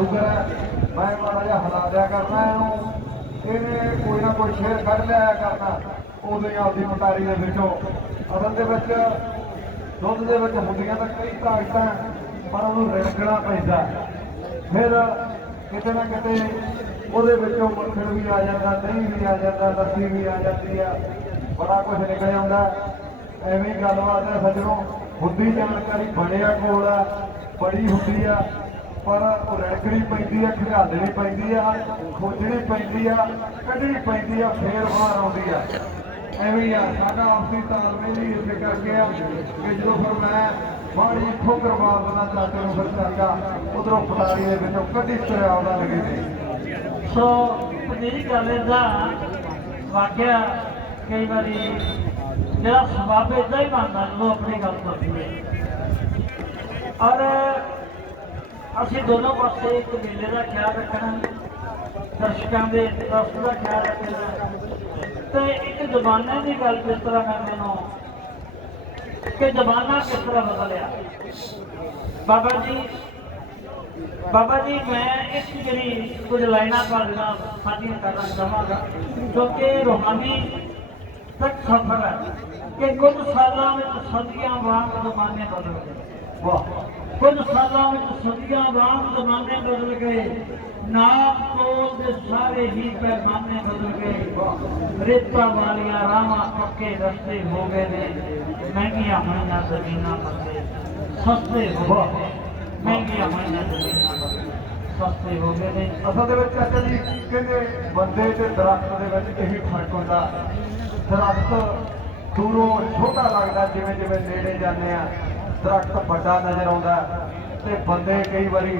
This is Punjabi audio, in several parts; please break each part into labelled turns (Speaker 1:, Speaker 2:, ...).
Speaker 1: ਸ਼ੂਗਰ ਹੈ, ਮੈਂ ਮਾੜਾ ਜਿਹਾ ਹਿਲਾ ਦਿਆ ਕਰਨਾ ਇਹਨੂੰ। ਇਹਨੇ ਕੋਈ ਨਾ ਕੋਈ ਸ਼ੇਰ ਕੱਢ ਲਿਆ ਕਰਨਾ ਉਦੋਂ ਹੀ ਆਪਦੀ ਮਟਾਰੀ ਦੇ ਵਿੱਚੋਂ। ਅਸਲ ਦੇ ਵਿੱਚ ਦੁੱਧ ਦੇ ਵਿੱਚ ਹੁੰਦੀਆਂ ਤਾਂ ਕਈ ਤਾਕਤਾਂ, ਪਰ ਉਹਨੂੰ ਰਿੜਕਣਾ ਪੈਂਦਾ। ਫਿਰ ਕਿਤੇ ਨਾ ਕਿਤੇ ਉਹਦੇ ਵਿੱਚੋਂ ਮੱਖਣ ਵੀ ਆ ਜਾਂਦਾ, ਦਹੀਂ ਵੀ ਆ ਜਾਂਦਾ, ਲੱਸੀ ਵੀ ਆ ਜਾਂਦੀ ਆ। ਬੜਾ ਕੁਝ ਨਿਕਲ ਆਉਂਦਾ ਐਵੇਂ ਹੀ ਗੱਲਬਾਤ ਹੈ ਸੱਜਣੋ। ਹੁੰਦੀ ਜਾਣਕਾਰੀ ਬਣਿਆ ਕੋਲ ਆ, ਬੜੀ ਹੁੰਦੀ ਆ। ਪਰ ਉਹ ਰੜਕਣੀ ਪੈਂਦੀ ਆ ਖਿਆਲਣੀ ਪੈਂਦੀ ਆ, ਖੋਜਣੀ ਪੈਂਦੀ ਆ, ਕੱਢਣੀ ਪੈਂਦੀ ਆ, ਫੇਰ ਬਾਹਰ ਆਉਂਦੀ ਆ। ਐਵੇਂ ਆ, ਸਾਡਾ ਆਪਸੀ ਤਾਲਮੇਲ ਹੀ ਇਸੇ ਕਰਕੇ ਆ ਕਿ ਜਦੋਂ ਫਿਰ ਮੈਂ ਬਾਹਲੀ ਇੱਥੋਂ ਕਰਵਾ ਦਿੰਦਾ ਚਾਚੇ ਨੂੰ, ਫਿਰ ਚਾਚਾ ਉਧਰੋਂ ਪਟਾਰੀ ਦੇ ਵਿੱਚੋਂ ਕੱਢੀ ਤੁਰਿਆ ਆਉਂਦਾ ਲੱਗੇ ਤੇ।
Speaker 2: ਸੋ ਮੇਰੀ ਗੱਲ ਇਹਦਾ ਵਾਕਿਆ ਕਈ ਵਾਰੀ ਜਿਹੜਾ ਸਬਬ ਇਦਾਂ ਹੀ ਬਣਦਾ, ਜਦੋਂ ਆਪਣੀ ਗੱਲ ਕਰਦੀ ਹੈ। ਔਰ ਅਸੀਂ ਦੋਨੋਂ ਪਾਸੇ ਇੱਕ ਮੇਲੇ ਦਾ ਖਿਆਲ ਰੱਖਣਾ, ਦਰਸ਼ਕਾਂ ਦੇ ਰਸਤ ਦਾ ਖਿਆਲ ਰੱਖਣਾ। ਤੇ ਇੱਕ ਜ਼ਮਾਨੇ ਦੀ ਗੱਲ ਕਿਸ ਤਰ੍ਹਾਂ ਕਰਦੇ ਨੂੰ ਕਿ ਜ਼ਮਾਨਾ ਕਿਸ ਤਰ੍ਹਾਂ ਬਦਲਿਆ। ਬਾਬਾ ਜੀ ਬਾਬਾ ਜੀ, ਮੈਂ ਇਸ ਜਿਹੜੀ ਕੁਝ ਲਾਈਨਾਂ ਤੁਹਾਡੀਆਂ ਸਾਂਝੀਆਂ ਕਰਨਾ ਚਾਹਾਂਗਾ ਕਿਉਂਕਿ ਰੋਹਾਨੀ ਤੱਕ ਸਫਰ ਹੈ ਕਿ ਕੁਝ ਸਾਲਾਂ ਵਿੱਚ ਸਦੀਆਂ ਵਾਂਗ ਜ਼ਮਾਨੇ ਬਦਲ ਗਏ।
Speaker 1: ਵਾਹ।
Speaker 2: ਕੁਝ ਸਾਲਾਂ ਵਿੱਚ ਸਦੀਆਂ ਵਾਂਗ ਜ਼ਮਾਨੇ ਬਦਲ ਗਏ। ਨਾਮ ਤੋਲ ਦੇ ਸਾਰੇ ਹੀ ਪੈਮਾਨੇ ਬਦਲ ਗਏ। ਰੇਤਾਂ ਵਾਲੀਆਂ ਰਾਹਾਂ ਪੱਕੇ ਰਸਤੇ ਹੋ ਗਏ ਨੇ। ਮਹਿੰਗੀਆਂ ਹੋਈਆਂ ਜ਼ਮੀਨਾਂ ਪੱਕੇ ਸਸਤੇ ਹੋ ਗਏ ਮਹਿੰਗੀਆਂ ਹੋਈਆਂ ਜ਼ਮੀਨਾਂ ਸਸਤੇ ਹੋ ਗਏ ਨੇ।
Speaker 1: ਅਸਲ ਦੇ ਵਿੱਚ ਚਾਚਾ ਜੀ, ਕਹਿੰਦੇ ਬੰਦੇ ਤੇ ਦਰਖਤ ਦੇ ਵਿੱਚ ਇਹੀ ਫ਼ਰਕ ਹੁੰਦਾ। ਦਰਖਤ ਦੂਰੋਂ ਛੋਟਾ ਲੱਗਦਾ ਜਿਵੇਂ ਜਿਵੇਂ ਨੇੜੇ ਜਾਂਦੇ ਆ। ਦਰਖਤ ਵੱਡਾ ਨਜ਼ਰ ਆਉਂਦਾ ਤੇ ਬੰਦੇ ਕਈ ਵਾਰੀ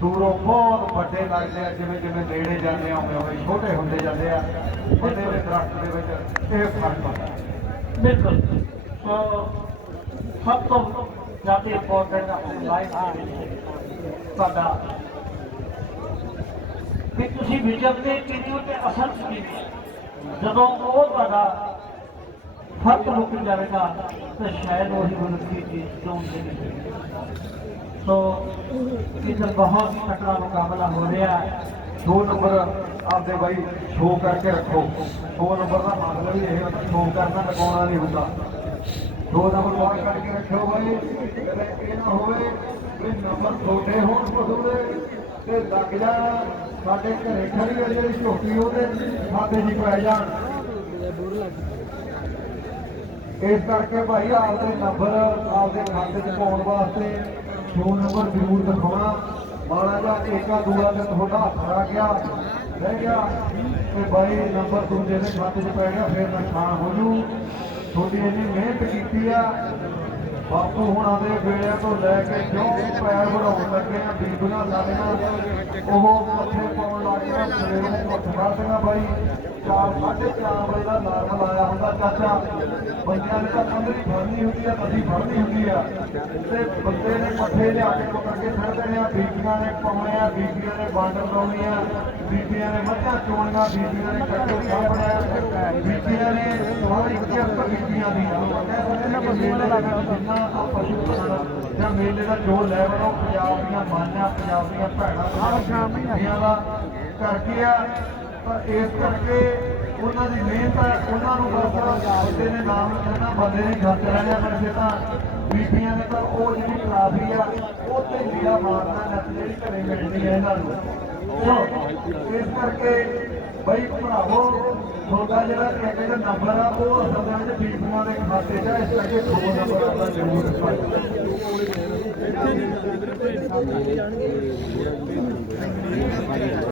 Speaker 1: ਦੂਰੋਂ ਬਹੁਤ ਵੱਡੇ ਲੱਗਦੇ ਆ, ਜਿਵੇਂ ਜਿਵੇਂ ਨੇੜੇ ਜਾਂਦੇ ਆ, ਉਵੇਂ ਉਵੇਂ ਛੋਟੇ ਹੁੰਦੇ ਜਾਂਦੇ ਆ, ਬੰਦੇ ਦੇ ਦਰਖਤ ਦੇ ਵਿੱਚ ਇਹ ਫ਼ਰਕ ਹੁੰਦਾ
Speaker 2: ਬਿਲਕੁਲ। ਸਭ ਤੋਂ ਜ਼ਿਆਦਾ ਇੰਪੋਰਟੈਂਟ ਆਪਣੀ ਲਾਈਫ ਦੇ ਵਿੱਚ ਤੁਹਾਡਾ ਕਿ ਤੁਸੀਂ ਵਿਚਰਦੇ ਕਿਵੇਂ ਤੇ ਅਸਲ ਚ ਜਦੋਂ ਉਹ ਤੁਹਾਡਾ ਫ਼ਰਕ ਮੁੱਕ ਜਾਵੇਗਾ ਤਾਂ ਸ਼ਾਇਦ ਉਹੀ ਮਨੁੱਖੀ ਚੀਜ਼ ਚੋਂ ਸੋ ਇਹ ਬਹੁਤ ਤਕੜਾ ਮੁਕਾਬਲਾ ਹੋ ਰਿਹਾ
Speaker 1: ਦੋ ਨੰਬਰ ਆਪਦੇ ਬਾਈ ਸ਼ੋਅ ਕਰਕੇ ਰੱਖੋ। ਦੋ ਨੰਬਰ ਦਾ ਮਤਲਬ ਹੀ ਇਹ ਹੁੰਦਾ ਸ਼ੋਅ ਕਰਨਾ ਲਗਾਉਣਾ ਨਹੀਂ ਹੁੰਦਾ। ਦੋ ਨੰਬਰ ਵਾਰ ਕਰਕੇ ਰੱਖਿਓ ਬਾਈ। ਇਹ ਨਾ ਹੋਵੇ ਵੀ ਨੰਬਰ ਛੋਟੇ ਹੋਣ ਪਸ਼ੂ ਦੇ ਤੇ ਲੱਗ ਜਾਣ ਸਾਡੇ ਘਰੇ ਖੜੀ ਆ ਜਿਹੜੀ ਝੋਟੀ ਉਹਦੇ ਖਾਤੇ 'ਚ ਪੈ ਜਾਣ। ਇਸ ਕਰਕੇ ਭਾਈ ਆਪਦੇ ਨੰਬਰ ਆਪਦੇ ਖਾਤੇ 'ਚ ਪਾਉਣ ਵਾਸਤੇ ਫੋਨ ਨੰਬਰ ਜ਼ਰੂਰ ਦਿਖਾਉਣਾ ਮਾੜਾ ਜਿਹਾ ਏਕਾ ਦੂਆ ਤੇ ਤੁਹਾਡਾ ਹੱਥ ਆ ਗਿਆ। ਰਹਿ ਗਿਆ। ਤੇ ਭਾਈ ਨੰਬਰ ਦੂਜੇ ਦੇ ਖਾਤੇ 'ਚ ਪੈ ਗਿਆ, ਫਿਰ ਨੁਕਸਾਨ ਹੋ ਜੂ। ਤੁਹਾਡੀ ਇੰਨੀ ਮਿਹਨਤ ਕੀਤੀ ਆ। ਬਾਪੂ ਹੁਣਾਂ ਦੇ ਵੇਲੇ ਤੋਂ ਲੈ ਕੇ ਜੋ ਪੈਰ ਵਧਾਉਣ ਲੱਗੇ ਆ? ਬੀਬੀਆਂ ਲੱਗੀਆਂ ਉਹ ਮੱਥੇ ਪਾਉਣ ਲੱਗ ਗਿਆ। ਸਵੇਰੇ ਉੱਠ ਖੜਦੀਆਂ ਬਾਈ। ਚਾਰ ਸਾਢੇ ਚਾਰ ਵਜੇ ਦਾ ਅਲਾਰਮ ਲਾਇਆ ਹੁੰਦਾ ਚਾਚਾ। ਬੰਦਿਆਂ ਨੇ ਤਾਂ ਕੰਦਰੀ ਫੜਨੀ ਹੁੰਦੀ ਆ ਨਦੀ ਫੜਨੀ ਹੁੰਦੀ ਆ। ਤੇ ਬੰਦੇ ਨੇ ਮੱਥੇ ਲਿਆ ਕੇ ਕੁੱਟ ਕੇ ਛੱਡਦੇ ਨੇ ਆ। ਬੀਬੀਆਂ ਨੇ ਪਾਉਣੇ ਆ, ਬੀਬੀਆਂ ਨੇ ਬਾਂਡਰ ਆ। ਬੀਬੀਆਂ ਨੇ ਮੱਥਾ ਚੋਣੀਆਂ ਬੀਬੀਆਂ ਨੇ ਕੱਟੇ ਸਾਹਮਣੇ ਬੀਬੀਆਂ ਨੇ ਸਾਰੀ ਕਿਰਤ ਬੀਬੀਆਂ ਦੀ ਇਹਨਾਂ ਮੇਲੇ ਦਾ ਜਿੰਨਾ ਆ ਪਸ਼ੂ ਪਾਲਣ ਜਾਂ ਮੇਲੇ ਦਾ ਜੋ ਲੈਵਲ ਉਹ ਪੰਜਾਬ ਦੀਆਂ ਮਾਨਾਂ ਪੰਜਾਬ ਦੀਆਂ ਭੈਣਾਂ ਸਾਰੀਆਂ ਦਾ ਕਰਕੇ ਆ। ਪਰ ਇਸ ਕਰਕੇ ਉਹਨਾਂ ਦੀ ਮਿਹਨਤ ਉਹਨਾਂ ਨੂੰ ਬਸ ਬੰਦੇ ਨੇ ਨਾਮ ਲੈਣਾ ਬੰਦੇ ਨੇ ਖਾਤੇ ਰਹਿਣਾ ਪਰ ਤਾਂ ਬੀਬੀਆਂ ਨੇ ਤਾਂ ਉਹ ਜਿਹੜੀ ਟਰਾਫੀ ਆ ਉਹ ਤੇ ਲੀੜਾ ਮਾਰਨਾ ਨੱਚ ਜਿਹੜੀ ਘਰੇ ਮਿਲਦੀ ਹੈ ਇਹਨਾਂ ਨੂੰ। ਇਸ ਕਰਕੇ ਬਈ ਭਰਾਵੋ ਤੁਹਾਡਾ ਜਿਹੜਾ ਕਹਿੰਦੇ ਦਾ ਨੰਬਰ ਆ ਉਹ ਅਸਲ ਦੇ ਵਿੱਚ ਬੀਬੀਆਂ ਦੇ ਖਾਤੇ 'ਚ ਇਸ ਕਰਕੇ ਦੋ ਨੰਬਰ ਆਪਣਾ ਜ਼ਰੂਰ ਪਾਓ